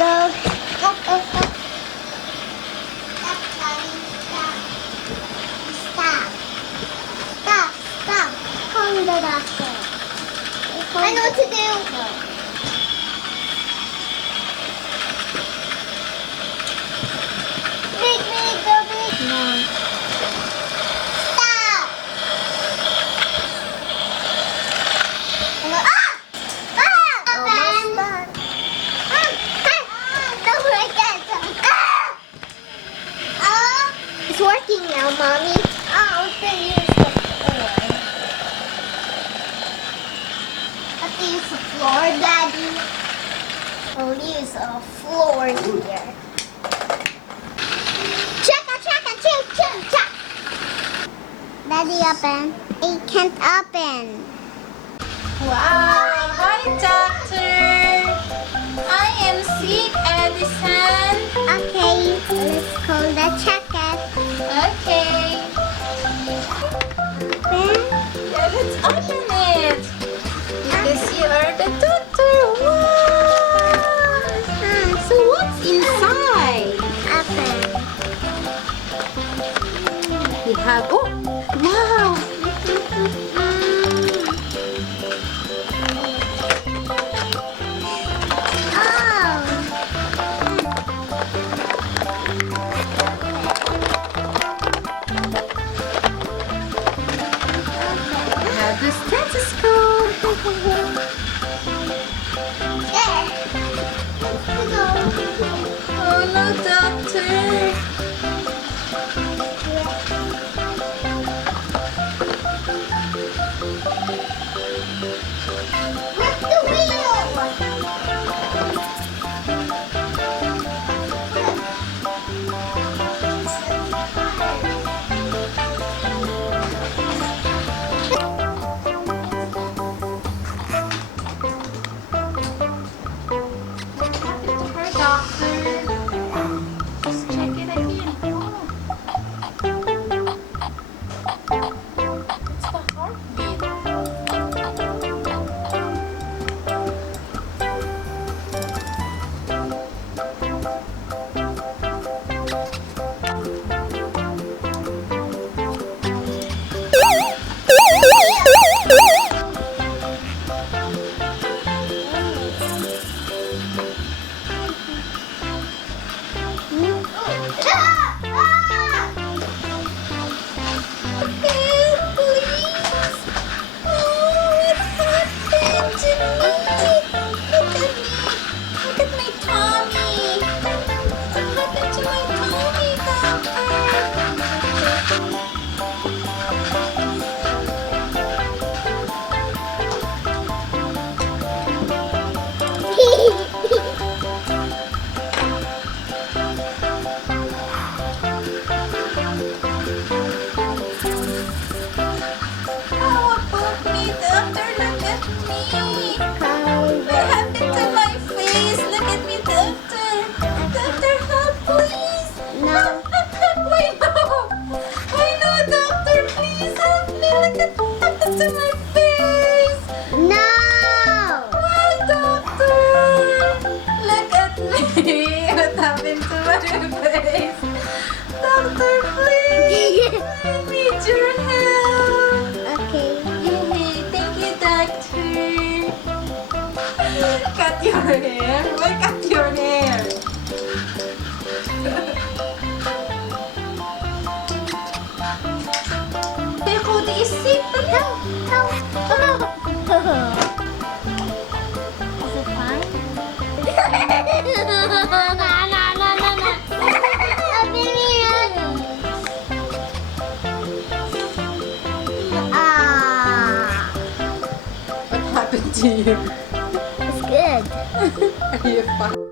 dog. Stop. Calling the doctor. I know what to do. Big, go big. No. Stop. It's working now, Mommy. Oh, then use the floor. Have to use the floor, Daddy. I'll use a floor here. Check. Daddy, open. It can't open. Wow! Hi, doctor! I am sick, Addison. Okay, let's call the checker. Okay. Open. Yeah, let's open it. Because you are the doctor. Wow! So what's inside? Open. We have, oh, wow! We have the stethoscope. Oh no, doctor. Where's the wheel? Her doctor. Just check it again. Oh. It's the heartbeat. Doctor, please! I need your help! Okay. Yay! Thank you, doctor! Cut your hair? Why cut your hair? Hey, Cody is sick! Help! Is it fine? What happened to you? It's good. Are you fine?